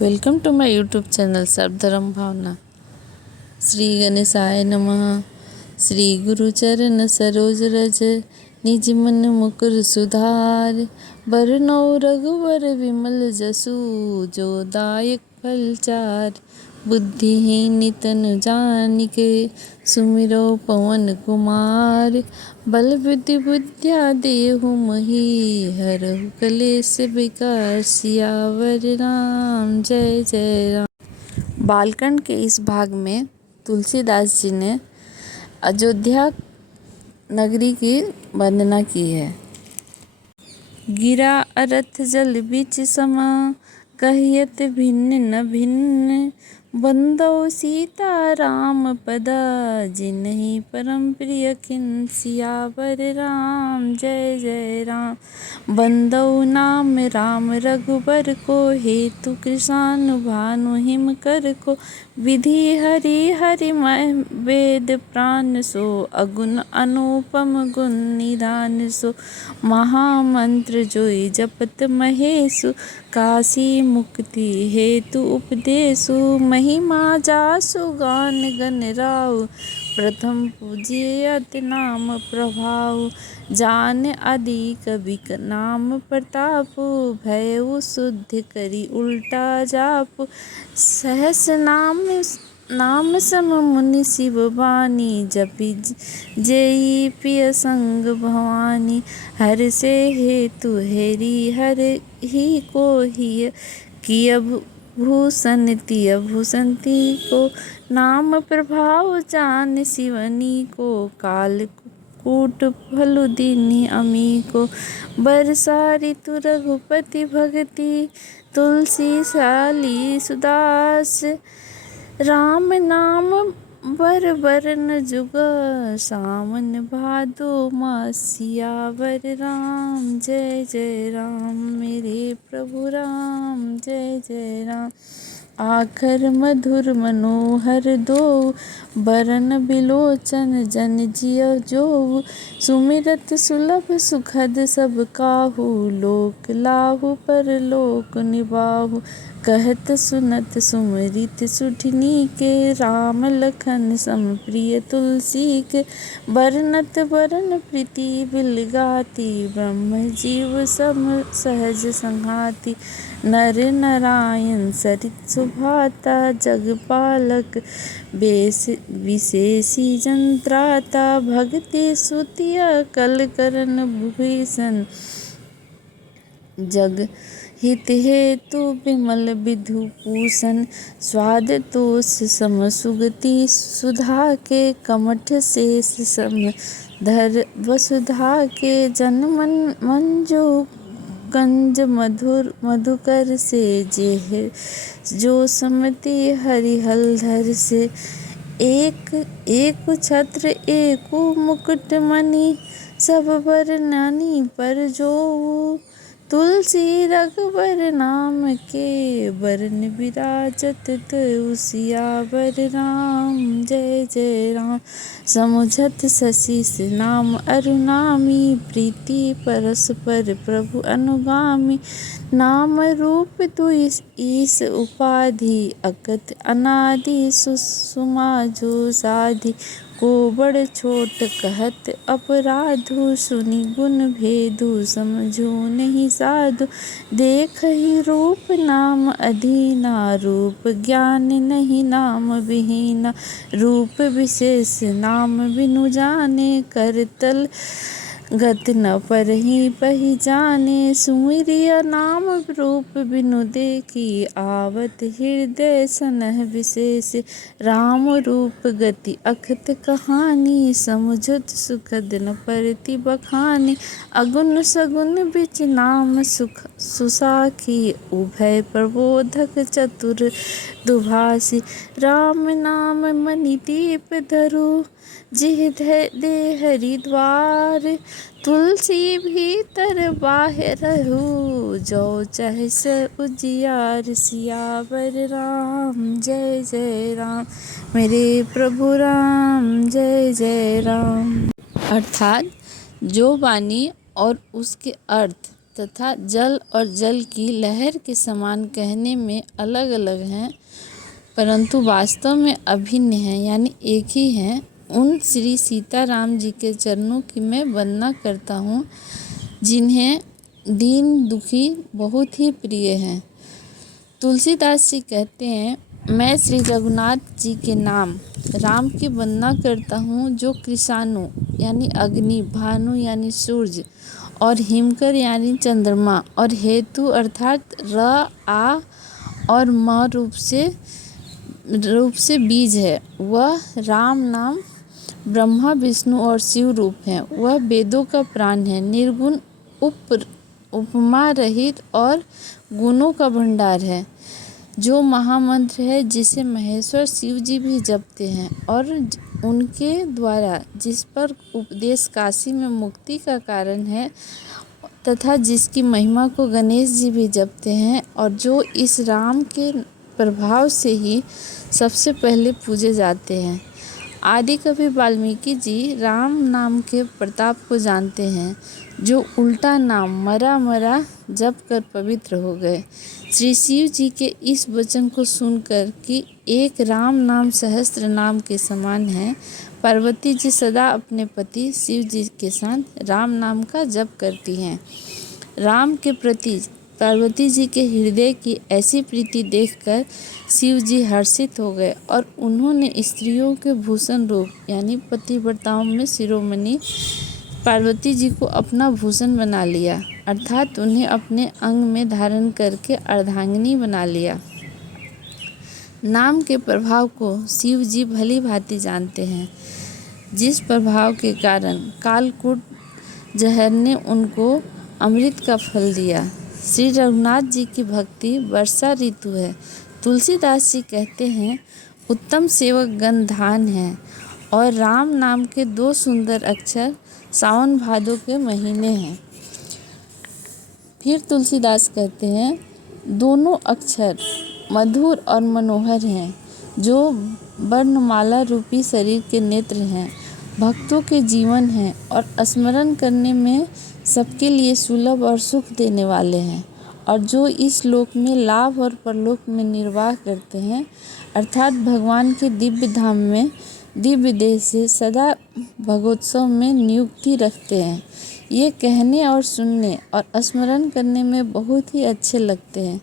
Welcome to my YouTube channel Sarvadharm Bhavna. Shri गणेशाय नमः। श्री गुरु चरण सरोज रज निज मन मुकुर सुधार। बरनौ रघुवर विमल जसु जो दायक फल चार। बुद्धिहीन तनु जानिके सुमिरो पवन कुमार। बल बुद्धि विद्या देहु मही हरहु कलेश विकार। सियावर राम जय जय राम। बालकांड के इस भाग में तुलसीदास जी ने अयोध्या नगरी की वंदना की है। गिरा अरथ जल बीच समा कहियत भिन्न न भिन्न। बंदौ सीता राम पदा जिन्हि परम प्रिय खिन। सियावर राम जय जय राम। बंदौ नाम राम रघुबर को हेतु कृषानु भानु हिम कर को। विधि हरि हरि मह वेद प्राण सो अगुण अनुपम गुण निधान सो। महामंत्र जोई जपत महेशु काशी मुक्ति हेतु उपदेशु। महिमा जासु गान गण राउ प्रथम पूजियत नाम प्रभाव। जान आदि कवि नाम प्रतापु भयउ शुद्ध करी उल्टा जापु। सहस नाम सम मुनि शिव वाणी जपि जेई पिय संग भवानी। हर से हेतु हेरी हर ही को ही किय भूषण तिय भूषण ती को। नाम प्रभाव जान शिवनी को काल कूट फलु दीनी अमी को। बरसा ऋतु रघुपति भगति तुलसी साली सुदास। राम नाम बर बरन जुग सावन भादो मास। सियावर राम जय जय राम। मेरे प्रभु राम जय जय राम। आखर मधुर मनोहर दो बरन बिलोचन जन जिय जो। सुमिरत सुलभ सुखद सब काहू लोक लाहू पर लोक निबाहु। कहत सुनत सुमरित सुठनी के राम लखन सम प्रिय तुलसी के। बरनत बरन प्रीति बिल गाती ब्रह्म जीव सम सहज संघाती। नर नारायण सरित सुभाता जगपालक विशेषी जंत्राता। भक्ति सुतिया कल करन भूषण जग हित हेतु विमल विधु पूषण। स्वाद तोष सम सुगति सुधा के कमठ शेष सम धर वसुधा के। जन मंजू कंज मधुकर से जेह जो समति हरिहलधर से। एक छत्र एक मुकुट मणि सब बर नानी पर जो। तुलसी रघुबर नाम के बरन विराजत तु। सियावर राम जय जय राम। समुझत शशीष नाम अरुनामी प्रीति परस्पर प्रभु अनुगामी। नाम रूप दुई ईश उपाधि अकथ अनादि सुषमा जो साधि। को बड़ छोट कहत अपराधु सुनि गुण भेदु समझो नहीं साधु। देख ही रूप नाम अधीना रूप ज्ञान नहीं नाम विहीना। रूप विशेष नाम बिनु जाने करतल गत न परहि पहि जाने। सुमिरिया नाम रूप बिनु देखी आवत हृदय सनह विशेष। राम रूप गति अखत कहानी समुझत सुखद न परति बखानी। अगुन सगुन बिच नाम सुसाखी उभय प्रबोधक चतुर दुभाषी। राम नाम मणि दीप धरु जिह दे हरिद्वार। तुलसी भीतर बाहर रहु जो चहस उजियार। सियावर राम जय जय राम। मेरे प्रभु राम जय जय राम। अर्थात जो वाणी और उसके अर्थ तथा जल और जल की लहर के समान कहने में अलग अलग हैं, परंतु वास्तव में अभिन्न हैं, यानी एक ही हैं। उन श्री सीताराम जी के चरणों की मैं वंदना करता हूँ, जिन्हें दीन दुखी बहुत ही प्रिय हैं। तुलसीदास जी कहते हैं, मैं श्री रघुनाथ जी के नाम राम की वंदना करता हूँ, जो कृषाणु यानी अग्नि, भानु यानी सूर्य और हिमकर यानी चंद्रमा और हेतु अर्थात र, आ और म रूप से बीज है। वह राम नाम ब्रह्मा विष्णु और शिव रूप है। वह वेदों का प्राण है, निर्गुण उपमा रहित और गुणों का भंडार है, जो महामंत्र है, जिसे महेश्वर शिव जी भी जपते हैं और उनके द्वारा जिस पर उपदेश काशी में मुक्ति का कारण है, तथा जिसकी महिमा को गणेश जी भी जपते हैं, और जो इस राम के प्रभाव से ही सबसे पहले पूजे जाते हैं। आदि कवि वाल्मीकि जी राम नाम के प्रताप को जानते हैं, जो उल्टा नाम मरा मरा जप कर पवित्र हो गए। श्री शिव जी के इस वचन को सुनकर कि एक राम नाम सहस्त्र नाम के समान है, पार्वती जी सदा अपने पति शिव जी के साथ राम नाम का जप करती हैं। राम के प्रति पार्वती जी के हृदय की ऐसी प्रीति देखकर शिव जी हर्षित हो गए और उन्होंने स्त्रियों के भूषण रूप यानी पतिव्रताओं में शिरोमणि पार्वती जी को अपना भूषण बना लिया, अर्थात उन्हें अपने अंग में धारण करके अर्धांगिनी बना लिया। नाम के प्रभाव को शिव जी भली भांति जानते हैं, जिस प्रभाव के कारण कालकूट जहर ने उनको अमृत का फल दिया। श्री रघुनाथ जी की भक्ति वर्षा ऋतु है। तुलसीदास जी कहते हैं, उत्तम सेवक गण धान है, और राम नाम के 2 सुंदर अक्षर सावन भादों के महीने हैं। फिर तुलसीदास कहते हैं, दोनों अक्षर मधुर और मनोहर हैं, जो वर्णमाला रूपी शरीर के नेत्र हैं, भक्तों के जीवन हैं और स्मरण करने में सबके लिए सुलभ और सुख देने वाले हैं, और जो इस लोक में लाभ और परलोक में निर्वाह करते हैं, अर्थात भगवान के दिव्य धाम में दिव्य देह से सदा भगोत्सव में नियुक्ति रखते हैं। ये कहने और सुनने और स्मरण करने में बहुत ही अच्छे लगते हैं।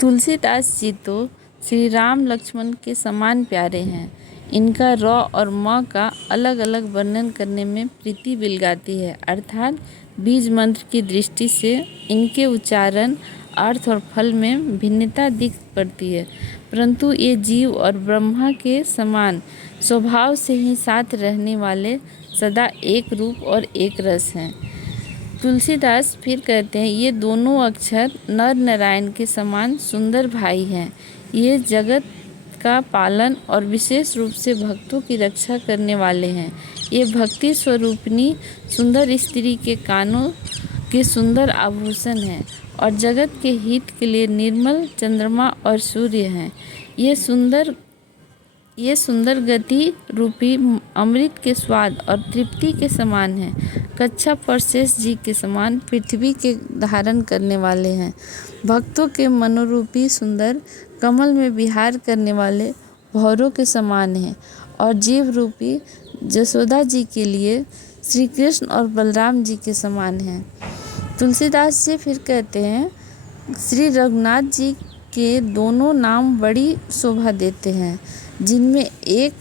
तुलसीदास जी तो श्री राम लक्ष्मण के समान प्यारे हैं। इनका र और म का अलग अलग वर्णन करने में प्रीति बिलगाती है, अर्थात बीज मंत्र की दृष्टि से इनके उच्चारण, अर्थ और फल में भिन्नता दिख पड़ती है, परंतु ये जीव और ब्रह्मा के समान स्वभाव से ही साथ रहने वाले सदा एक रूप और एक रस हैं। तुलसीदास फिर कहते हैं, ये दोनों अक्षर नर नारायण के समान सुंदर भाई हैं। ये जगत का पालन और विशेष रूप से भक्तों की रक्षा करने वाले हैं। ये भक्ति स्वरूपिणी सुंदर स्त्री के कानों के सुंदर आभूषण हैं और जगत के हित के लिए निर्मल चंद्रमा और सूर्य हैं। ये सुंदर गति रूपी अमृत के स्वाद और तृप्ति के समान हैं। कच्छप पर शेष जी के समान पृथ्वी के धारण करने वाले हैं। भक्तों के मनोरूपी सुंदर कमल में विहार करने वाले भौरों के समान हैं, और जीव रूपी जसोदा जी के लिए श्री कृष्ण और बलराम जी के समान हैं। तुलसीदास जी फिर कहते हैं, श्री रघुनाथ जी के दोनों नाम बड़ी शोभा देते हैं, जिनमें एक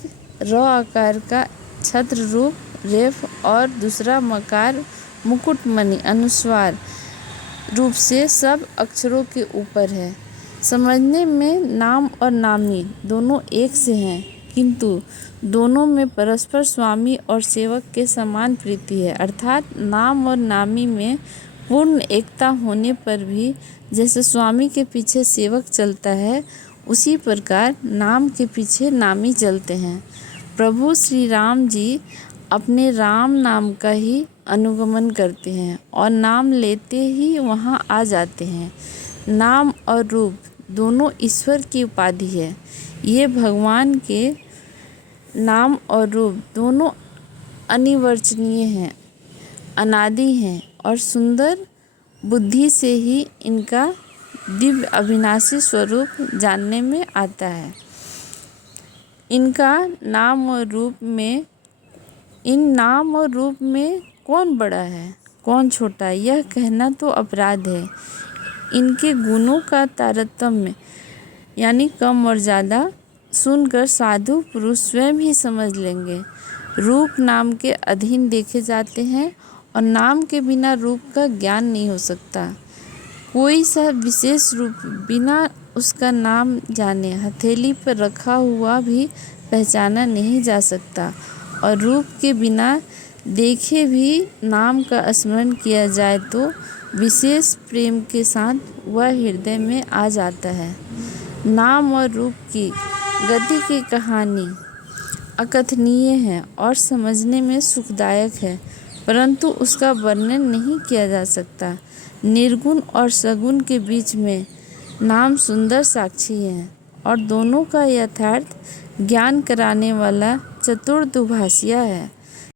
र आकार का छत्र रूप रेफ और दूसरा मकार मुकुटमणि अनुस्वार रूप से सब अक्षरों के ऊपर है। समझने में नाम और नामी दोनों एक से हैं, किंतु दोनों में परस्पर स्वामी और सेवक के समान प्रीति है, अर्थात नाम और नामी में पूर्ण एकता होने पर भी जैसे स्वामी के पीछे सेवक चलता है, उसी प्रकार नाम के पीछे नामी चलते हैं। प्रभु श्री राम जी अपने राम नाम का ही अनुगमन करते हैं और नाम लेते ही वहाँ आ जाते हैं। नाम और रूप दोनों ईश्वर की उपाधि है। ये भगवान के नाम और रूप दोनों अनिर्वचनीय हैं, अनादि हैं और सुंदर बुद्धि से ही इनका दिव्य अविनाशी स्वरूप जानने में आता है। इनका नाम और रूप में इन नाम और रूप में कौन बड़ा है कौन छोटा है, यह कहना तो अपराध है। इनके गुणों का तारतम्य यानी कम और ज़्यादा सुनकर साधु पुरुष स्वयं ही समझ लेंगे। रूप नाम के अधीन देखे जाते हैं और नाम के बिना रूप का ज्ञान नहीं हो सकता। कोई सा विशेष रूप बिना उसका नाम जाने हथेली पर रखा हुआ भी पहचाना नहीं जा सकता, और रूप के बिना देखे भी नाम का स्मरण किया जाए तो विशेष प्रेम के साथ वह हृदय में आ जाता है। नाम और रूप की गति की कहानी अकथनीय है और समझने में सुखदायक है, परंतु उसका वर्णन नहीं किया जा सकता। निर्गुण और सगुण के बीच में नाम सुंदर साक्षी है और दोनों का यथार्थ ज्ञान कराने वाला चतुर दुभाषिया है।